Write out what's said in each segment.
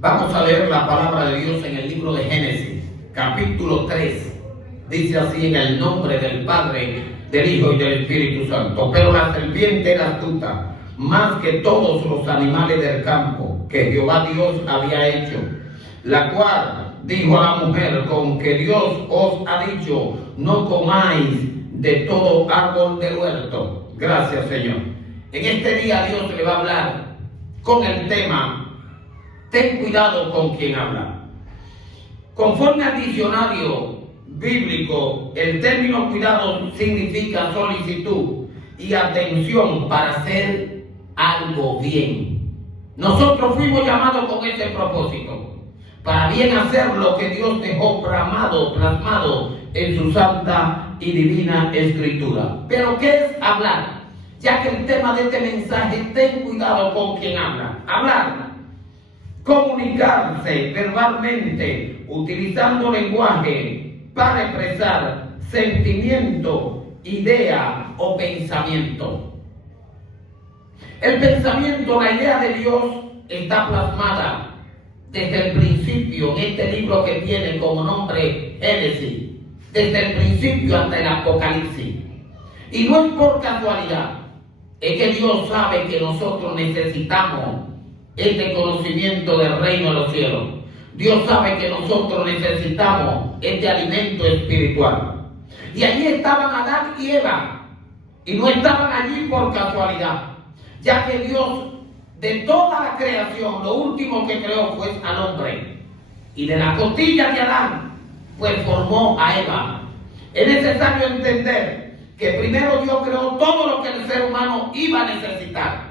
Vamos a leer la palabra de Dios en el libro de Génesis, capítulo 3. Dice así: en el nombre del Padre, del Hijo y del Espíritu Santo. Pero la serpiente era astuta, más que todos los animales del campo que Jehová Dios había hecho, la cual dijo a la mujer: con que Dios os ha dicho, no comáis de todo árbol del huerto. Gracias, Señor. En este día Dios le va a hablar con el tema: ten cuidado con quien habla. Conforme al diccionario bíblico, el término cuidado significa solicitud y atención para hacer algo bien. Nosotros fuimos llamados con ese propósito, para bien hacer lo que Dios dejó plasmado en su santa y divina escritura. Pero ¿qué es hablar? Ya que el tema de este mensaje: ten cuidado con quien habla. Hablar, comunicarse verbalmente, utilizando lenguaje para expresar sentimiento, idea o pensamiento. El pensamiento, la idea de Dios, está plasmada desde el principio en este libro que tiene como nombre Génesis, desde el principio hasta el Apocalipsis. Y no es por casualidad, es que Dios sabe que nosotros necesitamos este conocimiento del reino de los cielos. Dios sabe que nosotros necesitamos este alimento espiritual. Y allí estaban Adán y Eva, y no estaban allí por casualidad, ya que Dios, de toda la creación, lo último que creó fue al hombre, y de la costilla de Adán pues formó a Eva. Es necesario entender que primero Dios creó todo lo que el ser humano iba a necesitar,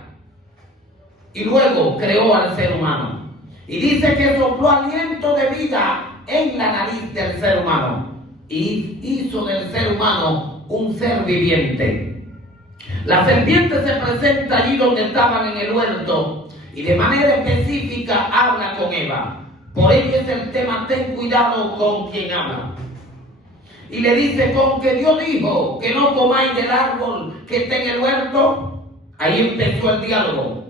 y luego creó al ser humano. Y dice que sopló aliento de vida en la nariz del ser humano, y hizo del ser humano un ser viviente. La serpiente se presenta allí donde estaban en el huerto, y de manera específica habla con Eva. Por ello es el tema: ten cuidado con quien habla. Y le dice: con que Dios dijo que no comáis del árbol que está en el huerto. Ahí empezó el diálogo.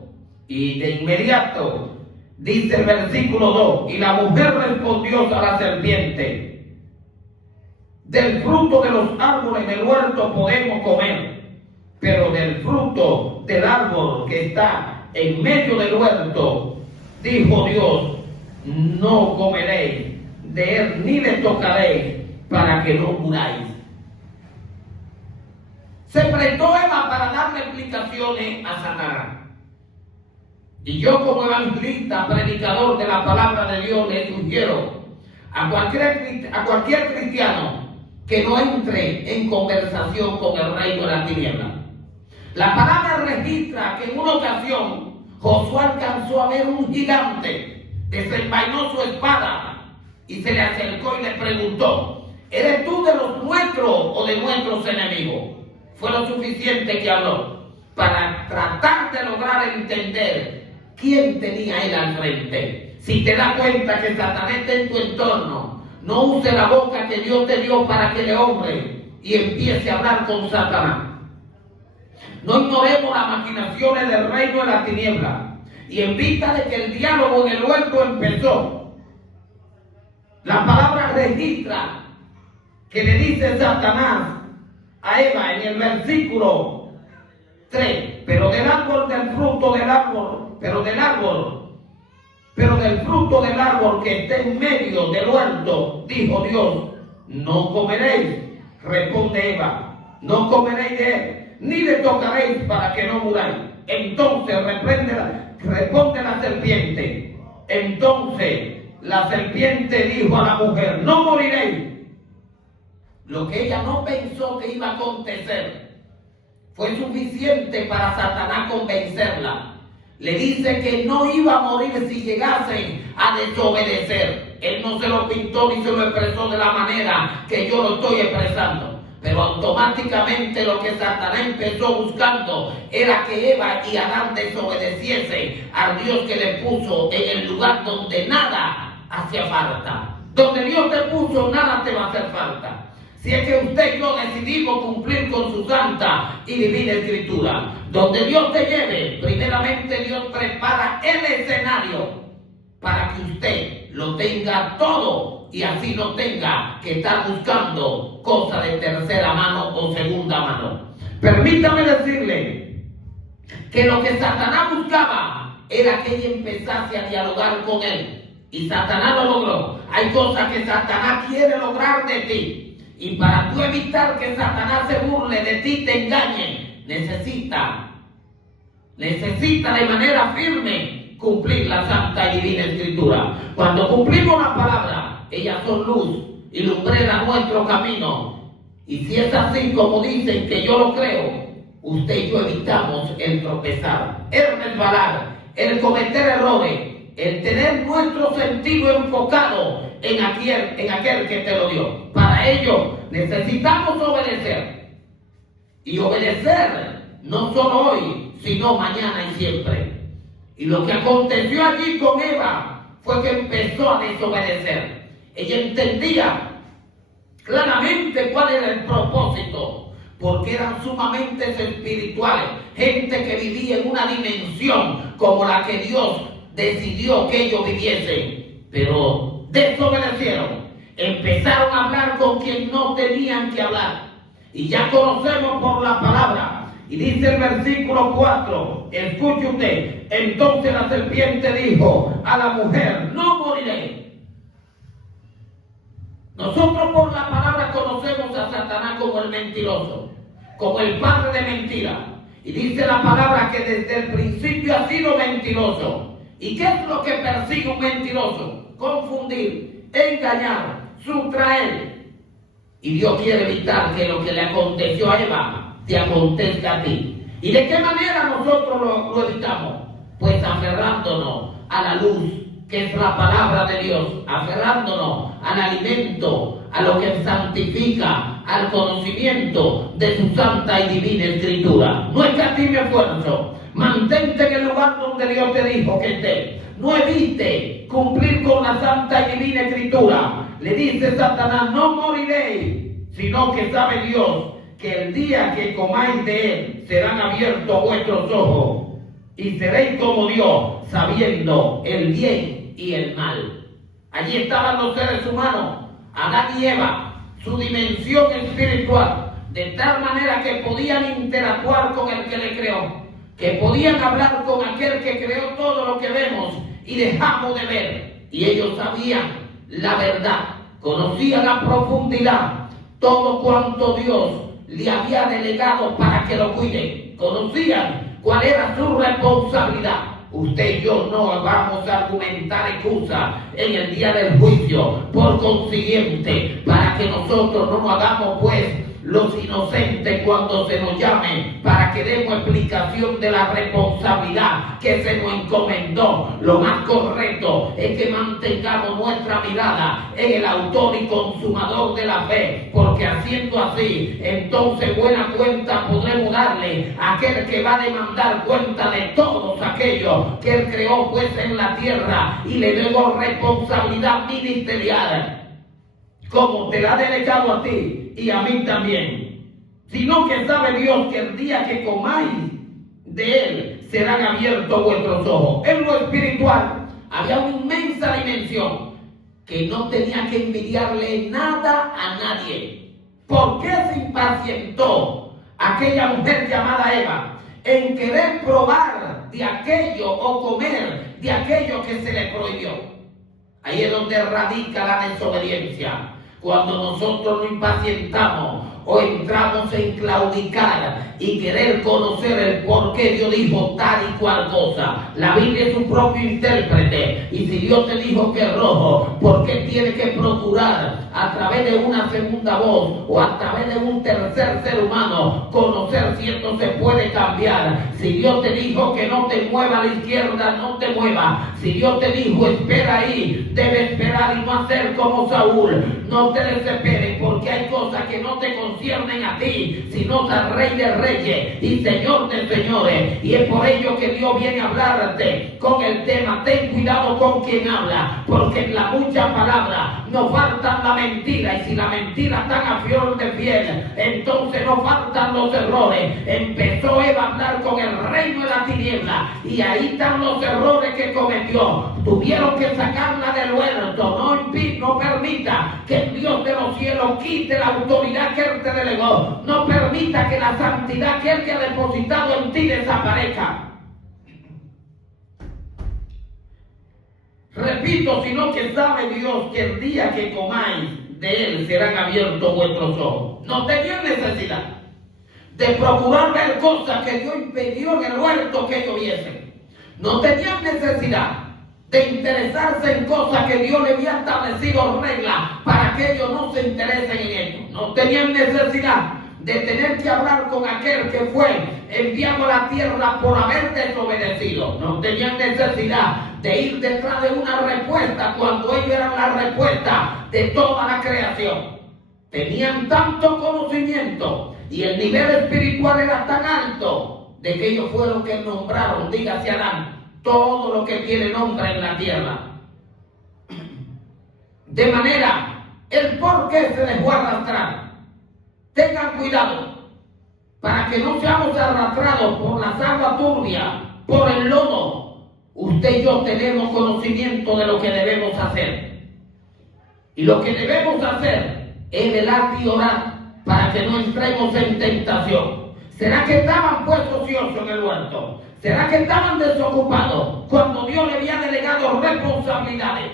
Y de inmediato dice el versículo 2: y la mujer respondió a la serpiente: del fruto de los árboles del huerto podemos comer, pero del fruto del árbol que está en medio del huerto, dijo Dios, no comeréis de él ni le tocaréis, para que no muráis. Se prestó Eva para darle explicaciones a Satanás. Y yo, como evangelista, predicador de la palabra de Dios, le sugiero a cualquier cristiano que no entre en conversación con el reino de la tiniebla. La palabra registra que en una ocasión Josué alcanzó a ver un gigante, desenvainó su espada y se le acercó y le preguntó: ¿eres tú de los nuestros o de nuestros enemigos? Fue lo suficiente que habló para tratar de lograr entender quién tenía él al frente. Si te das cuenta que Satanás está en tu entorno, no use la boca que Dios te dio para que le honre y empiece a hablar con Satanás. No ignoremos las maquinaciones del reino de la tiniebla. Y en vista de que el diálogo en el huerto empezó, la palabra registra que le dice Satanás a Eva en el versículo 3: pero del árbol del fruto del árbol, pero del fruto del árbol que está en medio del huerto, dijo Dios, no comeréis. Responde Eva: no comeréis de él, ni le tocaréis, para que no muráis. Entonces responde la serpiente. Entonces la serpiente dijo a la mujer: no moriréis. Lo que ella no pensó que iba a acontecer fue suficiente para Satanás convencerla. Le dice que no iba a morir si llegasen a desobedecer. Él no se lo pintó ni se lo expresó de la manera que yo lo estoy expresando. Pero automáticamente lo que Satanás empezó buscando era que Eva y Adán desobedeciesen al Dios que le puso en el lugar donde nada hacía falta. Donde Dios te puso, nada te va a hacer falta. Si es que usted y yo decidimos cumplir con su santa y divina escritura, donde Dios te lleve, primeramente Dios prepara el escenario para que usted lo tenga todo y así no tenga que estar buscando cosas de tercera mano o segunda mano. Permítame decirle que lo que Satanás buscaba era que ella empezase a dialogar con él. Y Satanás lo logró. Hay cosas que Satanás quiere lograr de ti. Y para tú evitar que Satanás se burle de ti, te engañe, necesita de manera firme cumplir la santa y divina escritura. Cuando cumplimos la palabra, ellas son luz y lumbrera nuestro camino. Y si es así como dicen, que yo lo creo, usted y yo evitamos el tropezar, el resbalar, el cometer errores, el tener nuestro sentido enfocado en aquel que te lo dio. Para ello necesitamos obedecer. Y obedecer no solo hoy, sino mañana y siempre. Y lo que aconteció allí con Eva fue que empezó a desobedecer. Ella entendía claramente cuál era el propósito, porque eran sumamente espirituales, gente que vivía en una dimensión como la que Dios decidió que ellos viviesen, pero desobedecieron, empezaron a hablar con quien no tenían que hablar, y ya conocemos por la palabra. Y dice el versículo 4, escuche usted, entonces la serpiente dijo a la mujer, no moriré. Nosotros por la palabra conocemos a Satanás como el mentiroso, como el padre de mentira. Y dice la palabra que desde el principio ha sido mentiroso. ¿Y qué es lo que persigue un mentiroso? Confundir, engañar, sustraer. Y Dios quiere evitar que lo que le aconteció a Eva te acontezca a ti. ¿Y de qué manera nosotros lo evitamos? Pues aferrándonos a la luz, que es la palabra de Dios, aferrándonos al alimento, a lo que santifica, al conocimiento de su santa y divina escritura. No escatime esfuerzo, mantente en el lugar donde Dios te dijo que esté. No evite cumplir con la santa y divina escritura. Le dice Satanás, no moriréis, sino que sabe Dios que el día que comáis de él serán abiertos vuestros ojos y seréis como Dios, sabiendo el bien y el mal. Allí estaban los seres humanos, Adán y Eva, su dimensión espiritual, de tal manera que podían interactuar con el que le creó, que podían hablar con aquel que creó todo lo que vemos y dejamos de ver. Y ellos sabían la verdad, conocían a profundidad todo cuanto Dios le había delegado para que lo cuide. Conocían cuál era su responsabilidad. Usted y yo no vamos a argumentar excusa en el día del juicio. Por consiguiente, para que nosotros no nos hagamos pues los inocentes cuando se nos llame, para que demos explicación de la responsabilidad que se nos encomendó, lo más correcto es que mantengamos nuestra mirada en el autor y consumador de la fe, porque haciendo así, entonces buena cuenta podremos darle a aquel que va a demandar cuenta de todos aquellos que él creó pues en la tierra y le dio responsabilidad ministerial, como te la ha delegado a ti y a mí también. Sino que sabe Dios que el día que comáis de él serán abiertos vuestros ojos. En lo espiritual había una inmensa dimensión que no tenía que envidiarle nada a nadie. ¿Por qué se impacientó aquella mujer llamada Eva en querer probar de aquello o comer de aquello que se le prohibió? Ahí es donde radica la desobediencia. Cuando nosotros nos impacientamos o entramos en claudicar y querer conocer el por qué Dios dijo tal y cual cosa. La Biblia es su propio intérprete, y si Dios te dijo que es rojo, ¿por qué tiene que procurar a través de una segunda voz o a través de un tercer ser humano conocer si esto se puede cambiar? Si Dios te dijo que no te mueva a la izquierda, no te mueva. Si Dios te dijo espera ahí, debe esperar y no hacer como Saúl. No te desesperes, porque hay cosas que no te conciernen a ti, sino al Rey de Reyes y Señor de Señores. darte. Y es por ello que Dios viene a hablarte con el tema: ten cuidado con quien habla, porque en la mucha palabra no faltan la mentira, y si la mentira está a flor de piel, entonces no faltan los errores. Empezó Eva a hablar con el reino de la tiniebla, y ahí están los errores que cometió. Tuvieron que sacarla del huerto. No permita que el Dios de los cielos quite la autoridad que Él te delegó. No permita que la santidad que Él te ha depositado en ti desaparezca. Repito, sino que sabe Dios que el día que comáis de Él serán abiertos vuestros ojos. No tenían necesidad de procurar ver cosas que Dios impidió en el huerto que ellos viesen. No tenían necesidad de interesarse en cosas que Dios le había establecido reglas para que ellos no se interesen en ello. No tenían necesidad de tener que hablar con aquel que fue enviado a la tierra por haber desobedecido. No tenían necesidad de ir detrás de una respuesta cuando ellos eran la respuesta de toda la creación. Tenían tanto conocimiento y el nivel espiritual era tan alto de que ellos fueron que nombraron, dígase Adán, todo lo que tiene nombre en la tierra. De manera, el por qué se dejó arrastrar. Tengan cuidado para que no seamos arrastrados por las aguas turbias, por el lodo. Usted y yo tenemos conocimiento de lo que debemos hacer. Y lo que debemos hacer es velar y orar para que no entremos en tentación. ¿Será que estaban puestos ociosos en el huerto? ¿Será que estaban desocupados cuando Dios le había delegado responsabilidades?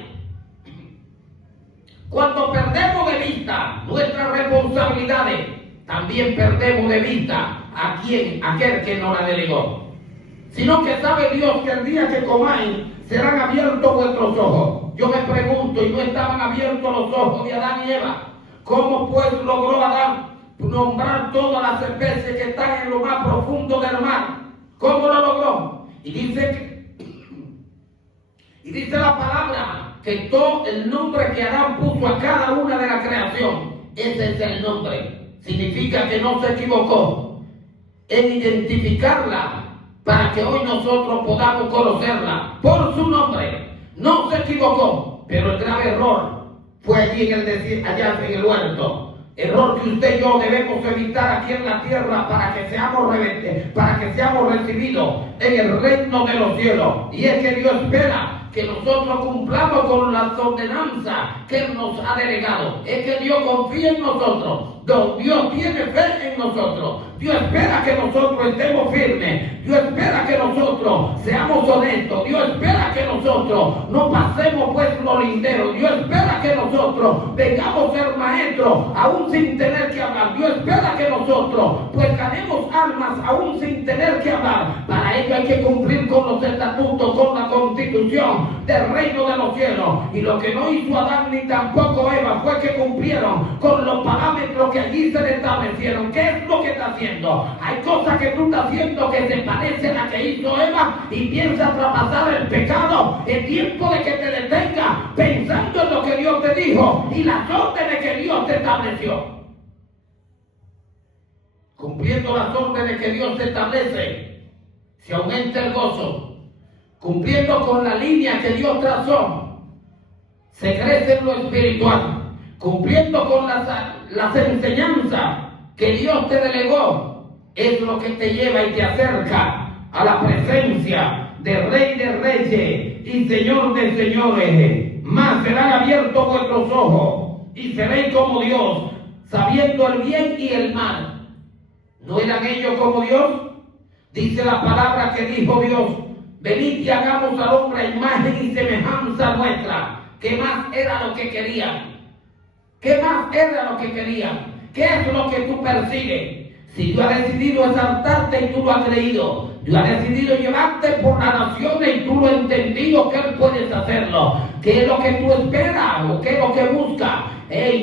Cuando perdemos de vista nuestras responsabilidades, también perdemos de vista a aquel que nos la delegó. Sino que sabe Dios que el día que comáis serán abiertos vuestros ojos. Yo me pregunto, ¿y no estaban abiertos los ojos de Adán y Eva? ¿Cómo pues logró Adán nombrar todas las especies que están en lo más profundo del mar? ¿Cómo lo logró? Y dice la palabra que todo el nombre que Adán puso a cada una de la creación, ese es el nombre. Significa que no se equivocó en identificarla para que hoy nosotros podamos conocerla por su nombre. No se equivocó, pero el grave error fue allí allá en el huerto. Error que usted y yo debemos evitar aquí en la tierra para que seamos recibidos en el reino de los cielos. Y es que Dios espera que nosotros cumplamos con las ordenanzas que Él nos ha delegado. Es que Dios confía en nosotros. Dios tiene fe en nosotros. Dios espera que nosotros estemos firmes. Dios espera que nosotros seamos honestos. Dios espera que nosotros no pasemos pues lo lindero. Dios espera que nosotros vengamos a ser maestros aún sin tener que hablar. Dios espera que nosotros pues ganemos almas aún sin tener que hablar. Para ello hay que cumplir con los estatutos, con la constitución del reino de los cielos. Y lo que no hizo Adán ni tampoco Eva fue que cumplieron con los parámetros que allí se le establecieron. ¿Qué es lo que está haciendo? Hay cosas que tú estás haciendo que se parecen a que hizo Eva y piensas traspasar el pecado. Es tiempo de que te detengas pensando en lo que Dios te dijo y las órdenes que Dios te estableció. Cumpliendo las órdenes que Dios te establece, se aumenta el gozo. Cumpliendo con la línea que Dios trazó, se crece en lo espiritual. Cumpliendo con las enseñanzas que Dios te delegó, es lo que te lleva y te acerca a la presencia del Rey de Reyes y Señor de Señores. Más serán abiertos vuestros ojos y seréis como Dios, sabiendo el bien y el mal. ¿No eran ellos como Dios? Dice la palabra que dijo Dios: venid y hagamos al hombre a imagen y semejanza nuestra. ¿Qué más era lo que querían? ¿Qué más era lo que querían? ¿Qué es lo que tú persigues? Si Dios ha decidido exaltarte y tú lo has creído, Dios ha decidido llevarte por las naciones y tú lo has entendido que Él puede hacerlo. ¿Qué es lo que tú esperas o qué es lo que buscas?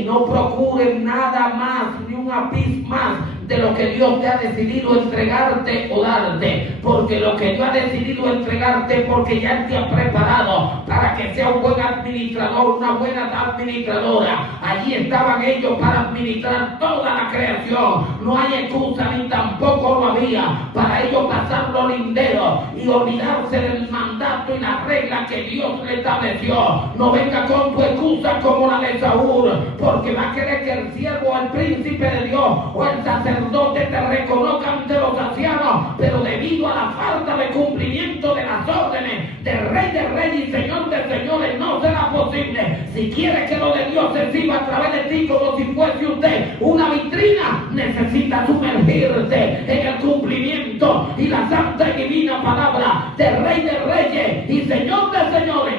No procures nada más, ni un ápice más de lo que Dios te ha decidido entregarte o darte. porque lo que Dios ha decidido entregarte, porque ya Él te ha preparado para que sea un buen administrador, una buena administradora. Allí estaban ellos para administrar toda la creación. No hay excusa ni tampoco lo había para ellos pasarlo lindero y olvidarse del mandato y la regla que Dios le estableció. No venga con tu excusa como la de Saúl, porque va a querer que el siervo, el príncipe de Dios o el sacerdote te reconozca ante los ancianos, pero debido a la falta de cumplimiento de las órdenes del Rey de Reyes y Señor de Señores, no será posible. Si quiere que lo de Dios se sirva a través de ti como si fuese usted una vitrina, necesita sumergirse en el cumplimiento y la santa y divina palabra del Rey de Reyes y Señor de Señores.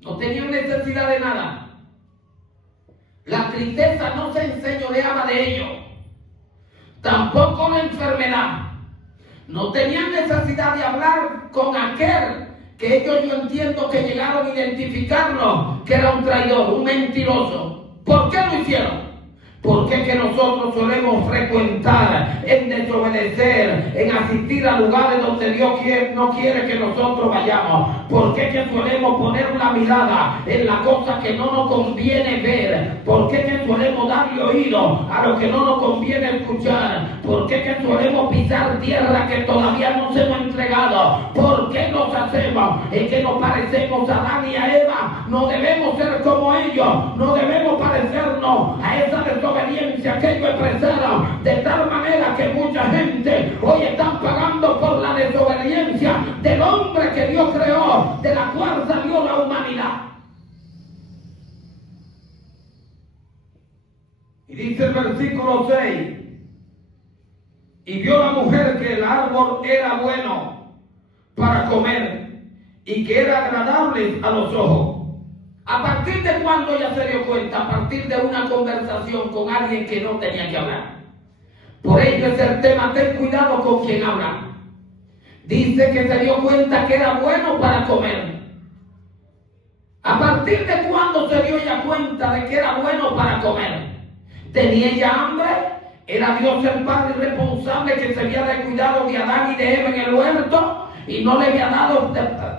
No tenían necesidad de nada. La tristeza no se enseñoreaba de ellos, tampoco la enfermedad. No tenían necesidad de hablar con aquel que ellos, yo entiendo que llegaron a identificarlo, que era un traidor, un mentiroso. ¿Por qué lo hicieron? ¿Por qué que nosotros solemos frecuentar en desobedecer, en asistir a lugares donde Dios no quiere que nosotros vayamos? ¿Por qué que solemos poner la mirada en la cosa que no nos conviene ver? ¿Por qué que solemos darle oído a lo que no nos conviene escuchar? ¿Por qué que solemos pisar tierra que todavía no se nos ha entregado? ¿Por qué nos hacemos? Es que nos parecemos a Adán y a Eva. No debemos ser como ellos, no debemos parecernos a esa desobediencia que ellos expresaron, de tal manera que mucha gente hoy están pagando por la desobediencia del hombre que Dios creó, de la cual salió la humanidad. Y dice el versículo 6: y vio la mujer que el árbol era bueno para comer y que era agradable a los ojos. ¿A partir de cuándo ella se dio cuenta? A partir de una conversación con alguien que no tenía que hablar. Por ello es el tema: ten cuidado con quien habla. Dice que se dio cuenta que era bueno para comer. ¿A partir de cuándo se dio ella cuenta de que era bueno para comer? ¿Tenía ella hambre? ¿Era Dios el Padre responsable que se había descuidado de Adán y de Eva en el huerto y no le había dado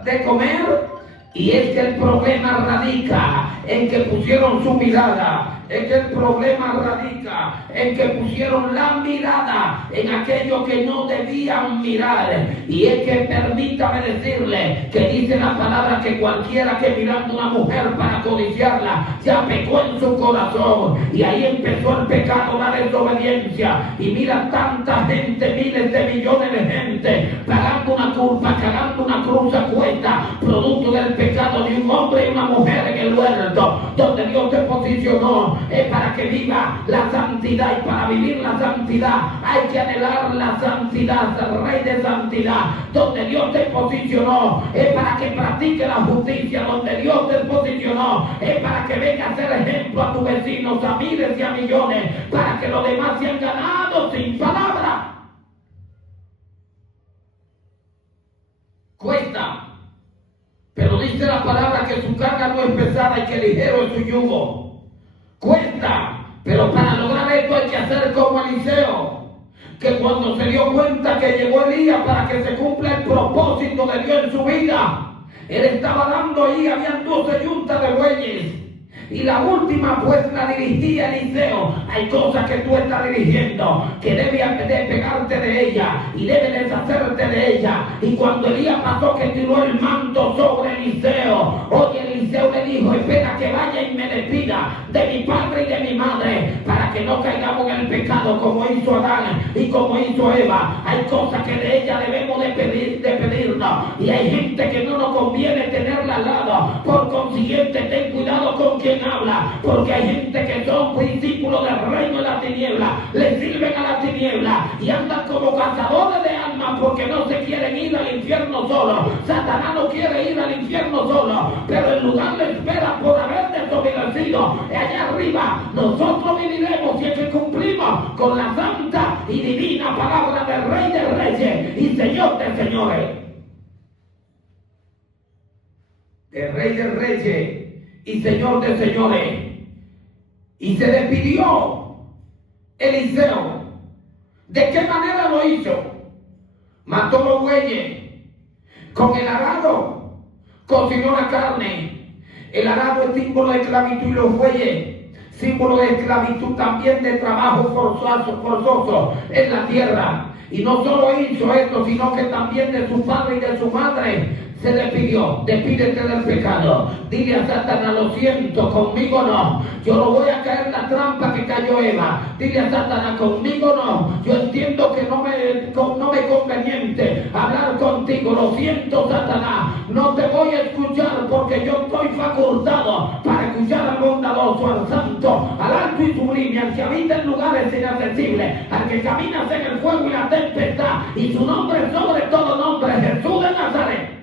de comer? Y es que el problema radica en que pusieron su mirada, es que el problema radica en que pusieron la mirada en aquello que no debían mirar. Y es que permítame decirle que dice la palabra que cualquiera que mirando a una mujer para codiciarla ya pecó en su corazón, y ahí empezó el pecado, la desobediencia. Y mira tanta gente, miles de millones de gente pagando una culpa, cagando una cruz a cuesta, producto del pecado de un hombre y una mujer en el huerto donde Dios te posicionó. Es para que viva la santidad, y para vivir la santidad hay que anhelar la santidad, el Rey de santidad, donde Dios te posicionó. Es para que practique la justicia, donde Dios te posicionó. Es para que venga a ser ejemplo a tus vecinos, a miles y a millones, para que los demás sean ganados sin palabra. Cuesta, pero dice la palabra que su carga no es pesada y que ligero es su yugo. Cuesta, pero para lograr esto hay que hacer como Eliseo, que cuando se dio cuenta que llegó Elías para que se cumpla el propósito de Dios en su vida, él estaba dando ahí, habían 12 yuntas de bueyes, y la última pues la dirigía Eliseo. Hay cosas que tú estás dirigiendo que debes despegarte de ella y debes deshacerte de ella. Y cuando Elías pasó, que tiró el manto sobre Eliseo, oye, Eliseo le dijo: espera que vaya y me despida de mi padre y de mi madre, para que no caigamos en el pecado como hizo Adán y como hizo Eva. Hay cosas que de ella debemos de pedirnos, y hay gente que no nos conviene tenerla al lado. Por consiguiente, ten cuidado con quien habla, porque hay gente que son discípulos del reino de la tiniebla, le sirven a la tiniebla y andan como cazadores de almas, porque no se quieren ir al infierno solo. Satanás no quiere ir al infierno solo, pero en lugar de espera por haber desobedecido, allá arriba nosotros viviremos, si es que cumplimos con la santa y divina palabra del Rey de Reyes y Señor de Señores. El Rey de Reyes y Señor de señores. Y se despidió Eliseo ¿De qué manera lo hizo? Mató los bueyes. Con el arado cocinó la carne. El arado es símbolo de esclavitud y los bueyes símbolo de esclavitud, también de trabajo forzoso en la tierra. Y no solo hizo esto, sino que también de su padre y de su madre se despidió. Despídete del pecado. Dile a Satanás, lo siento, conmigo no. Yo no voy a caer en la trampa que cayó Eva. Dile a Satanás, conmigo no. Yo entiendo que no me conveniente hablar contigo. Lo siento, Satanás. No te voy a escuchar porque yo estoy facultado para escuchar al bondadoso, al santo, al alto y sublime, al que habita en lugares inaccesibles, al que camina en el fuego y la tempestad, y su nombre es sobre todo nombre, Jesús de Nazaret.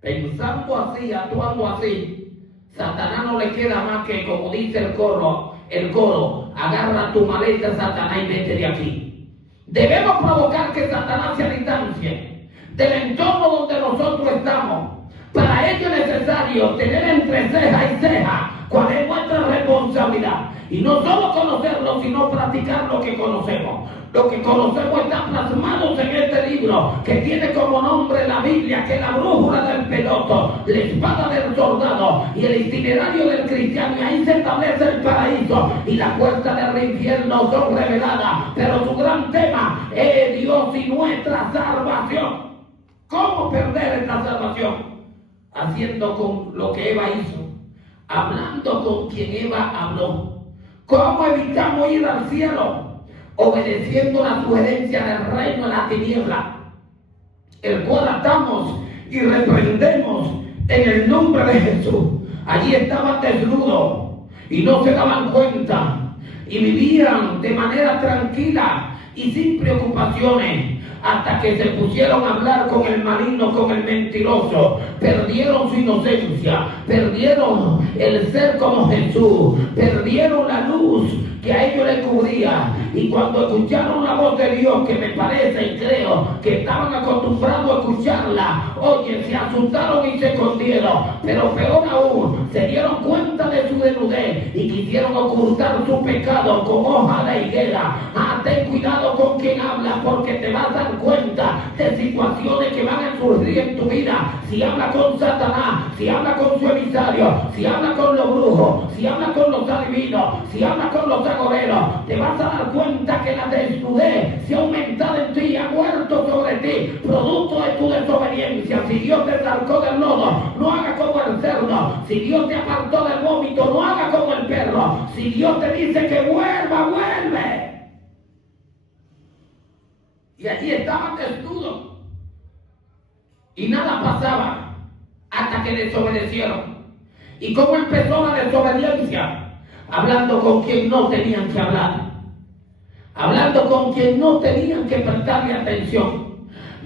Pensando así, actuando así, Satanás no le queda más que, como dice el coro, agarra tu maleta, Satanás, y vete de aquí. Debemos provocar que Satanás se distancie del entorno donde nosotros estamos. Para ello es necesario tener entre ceja y ceja cuál es nuestra responsabilidad. Y no solo conocerlo, sino practicar lo que conocemos. Lo que conocemos está plasmado en este libro, que tiene como nombre la Biblia, que es la brújula del piloto, la espada del soldado y el itinerario del cristiano. Y ahí se establece el paraíso y las puertas del infierno son reveladas. Pero su gran tema es Dios y nuestra salvación. ¿Cómo perder esta salvación? Haciendo con lo que Eva hizo, hablando con quien Eva habló. ¿Cómo evitamos ir al cielo? Obedeciendo la sugerencia del reino de la tiniebla, el cual atamos y reprendemos en el nombre de Jesús. Allí estaban desnudos y no se daban cuenta y vivían de manera tranquila y sin preocupaciones, hasta que se pusieron a hablar con el maligno, con el mentiroso. Perdieron su inocencia, perdieron el ser como Jesús, perdieron la luz que a ellos les cubría. Y cuando escucharon la voz de Dios, que me parece y creo que estaban acostumbrados a escucharla, oye, se asustaron y se escondieron. Pero peor aún, se dieron cuenta de su desnudez y quisieron ocultar su pecado con hoja de higuera. Ten cuidado con quien habla, porque te vas a dar cuenta de situaciones que van a surgir en tu vida. Si habla con Satanás, si habla con su emisario, si habla con los brujos, si habla con los adivinos, si habla con los agoreros, te vas a dar cuenta que la desnudez se ha aumentado en ti y ha muerto sobre ti, producto de tu desobediencia. Si Dios te sacó del lodo, no haga como el cerdo. Si Dios te apartó del vómito, no haga como el perro. Si Dios te dice que vuelva, vuelve. Y allí estaban desnudos y nada pasaba hasta que desobedecieron. ¿Y cómo empezó la desobediencia? Hablando con quien no tenían que hablar, hablando con quien no tenían que prestarle atención,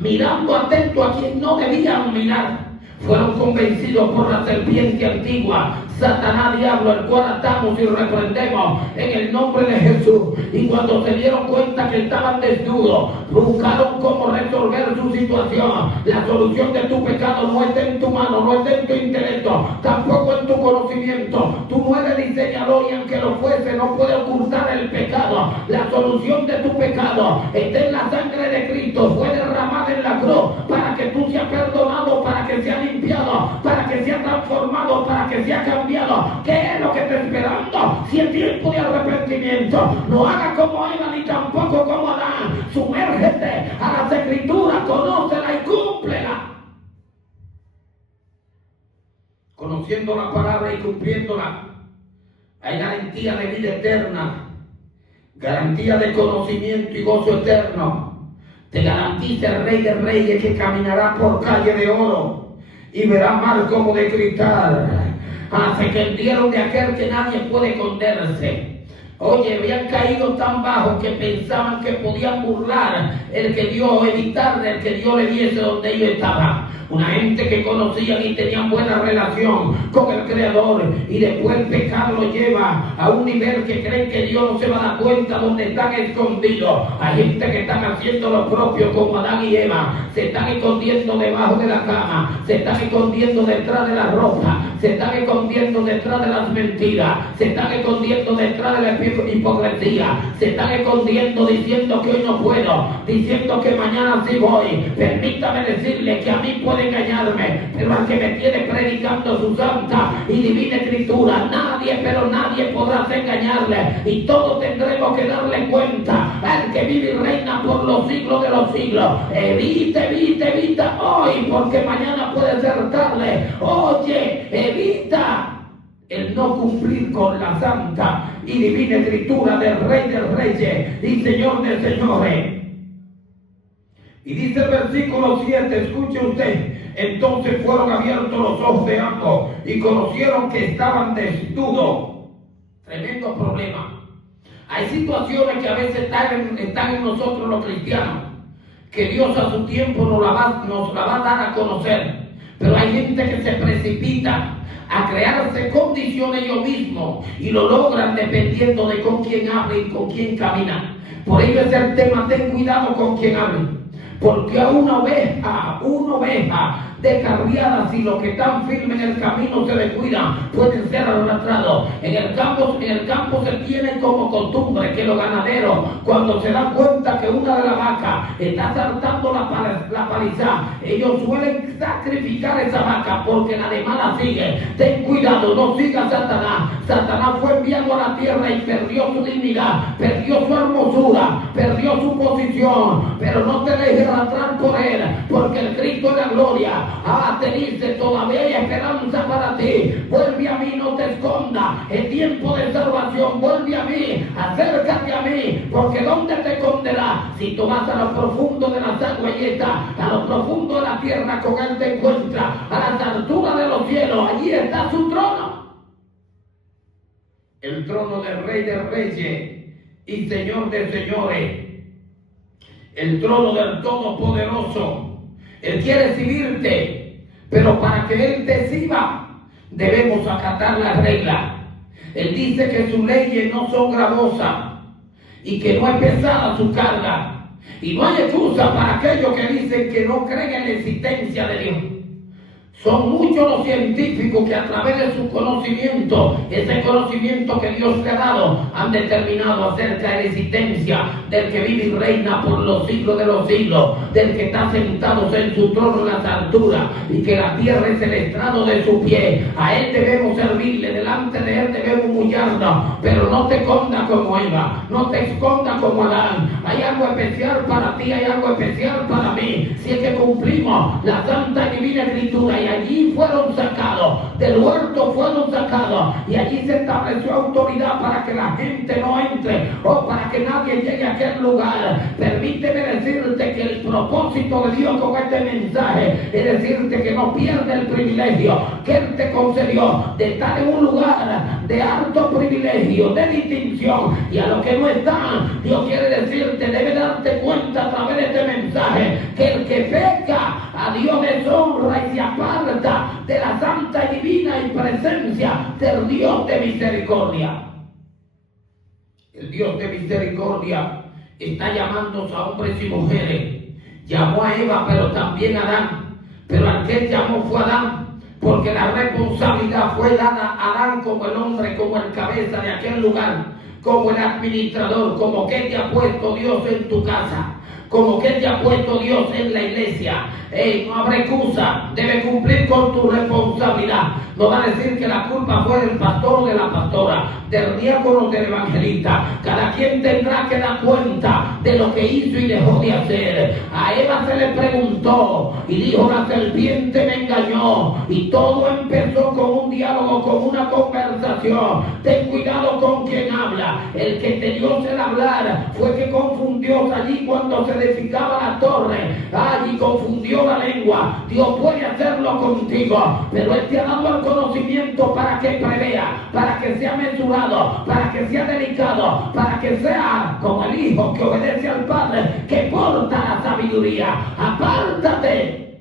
mirando atento a quien no debían mirar. Fueron convencidos por la serpiente antigua, Satanás, diablo, el cual atamos y reprendemos en el nombre de Jesús. Y cuando se dieron cuenta que estaban desnudos, buscaron cómo resolver su situación. La solución de tu pecado no está en tu mano, no está en tu intelecto, tampoco en tu conocimiento. Tú no eres diseñador y aunque lo fuese, no puede ocultar el pecado. La solución de tu pecado está en la sangre de Cristo. Fue derramada en la cruz para que tú seas perdonado, para que seas limpiado, para que seas transformado, para que seas cambiado. ¿Qué es lo que está esperando? Si el tiempo de arrepentimiento, no haga como Eva ni tampoco como Adán. Sumérgete a las escrituras, conócela y cúmplela. Conociendo la palabra y cumpliéndola, hay garantía de vida eterna, garantía de conocimiento y gozo eterno. Te garantiza el Rey de Reyes que caminará por calle de oro y verá mar como de cristal. Se entendieron de aquel que nadie puede esconderse. Oye, habían caído tan bajo que pensaban que podían burlar el que Dios, evitar el que Dios le diese donde ellos estaban. Una gente que conocían y tenían buena relación con el Creador, y después el pecado lo lleva a un nivel que creen que Dios no se va a dar cuenta donde están escondidos. Hay gente que están haciendo lo propio como Adán y Eva. Se están escondiendo debajo de la cama, se están escondiendo detrás de la ropa, se están escondiendo detrás de las mentiras, se están escondiendo detrás de la hipocresía, se están escondiendo diciendo que hoy no puedo, diciendo que mañana sí voy. Permítame decirle que a mí puede engañarme, pero al que me tiene predicando su santa y divina escritura, nadie, pero nadie podrá engañarle, y todos tendremos que darle cuenta al que vive y reina por los siglos de los siglos. Evita hoy, porque mañana puede ser tarde. Oye, evita el no cumplir con la santa y divina escritura del Rey de Reyes y Señor de Señores. Y dice el versículo 7, escuche usted: entonces fueron abiertos los ojos de ambos y conocieron que estaban desnudos. Tremendo problema. Hay situaciones que a veces están en nosotros los cristianos, que Dios a su tiempo nos la va a dar a conocer. Pero hay gente que se precipita a crearse condiciones ellos mismos y lo logran dependiendo de con quién habla y con quién camina. Por ello es el tema: ten cuidado con quién hable, porque a una oveja descarriada, si los que están firmes en el camino se descuidan, pueden ser arrastrados. En el campo se tiene como costumbre que los ganaderos, cuando se dan cuenta que una de las vacas está saltando la paliza, ellos suelen sacrificar esa vaca porque la demás la sigue. Ten cuidado, no siga Satanás. Satanás fue enviado a la tierra y perdió su dignidad, perdió su hermosura, perdió su posición, pero no te dejes arrastrar por él, porque el Cristo de la gloria te dice: todavía hay esperanza para ti. Vuelve a mí, no te escondas. Es tiempo de salvación. Vuelve a mí, acércate a mí, porque ¿dónde te esconderás? Si tú vas a lo profundo de las aguas, allí está. A lo profundo de la tierra, con él te encuentras. A las alturas de los cielos, allí está su trono. El trono del Rey de Reyes y Señor de Señores. El trono del Todopoderoso. Él quiere recibirte, pero para que Él te sirva, debemos acatar las reglas. Él dice que sus leyes no son gravosas y que no es pesada su carga. Y no hay excusa para aquellos que dicen que no creen en la existencia de Dios. Son muchos los científicos que a través de su conocimiento, ese conocimiento que Dios le ha dado, han determinado acerca de la existencia del que vive y reina por los siglos de los siglos, del que está sentado en su trono en las alturas y que la tierra es el estrado de su pie. A Él debemos servirle, delante de Él debemos humillarnos, pero no te escondas como Eva, no te escondas como Adán. Hay algo especial para ti, hay algo especial para mí, si es que cumplimos la santa y divina escritura. Y allí fueron sacados, del huerto fueron sacados, y allí se estableció autoridad para que la gente no entre o para que nadie llegue a aquel lugar. Permíteme decirte que el propósito de Dios con este mensaje es decirte que no pierdas el privilegio que Él te concedió de estar en un lugar de alto privilegio, de distinción. Y a los que no están, Dios quiere decirte, debe darte cuenta a través de este mensaje, que el que peca a Dios deshonra y se aparta de la santa y divina y presencia del Dios de misericordia. El Dios de misericordia está llamando a hombres y mujeres. Llamó a Eva, pero también a Adán. Pero al que Él llamó fue Adán, porque la responsabilidad fue dada a Adán como el hombre, como el cabeza de aquel lugar, como el administrador, como que te ha puesto Dios en tu casa, como que te ha puesto Dios en la iglesia. No habrá excusa, debe cumplir con tu responsabilidad. No va a decir que la culpa fue del pastor o de la pastora, del diácono o del evangelista. Cada quien tendrá que dar cuenta de lo que hizo y dejó de hacer. A Eva se le preguntó y dijo: la serpiente me engañó. Y todo empezó con un diálogo, con una conversación. Ten cuidado con quien habla. El que te dio el hablar fue que confundió allí cuando se edificaba la torre. Allí confundió la lengua. Dios puede hacerlo contigo, pero Él te ha dado el conocimiento para que prevea, para que sea mesurado, para que sea delicado, para que sea como el hijo que obedece al Padre, que porta la sabiduría. Apártate,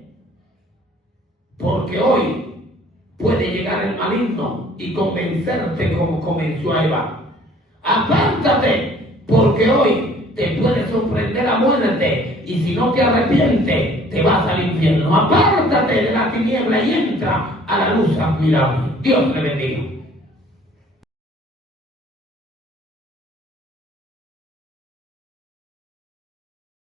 porque hoy puede llegar el maligno y convencerte como convenció a Eva. Apártate, porque hoy te puede sorprender la muerte, y si no te arrepientes, te vas al infierno. Apártate de la tiniebla y entra a la luz admirable. Dios te bendiga.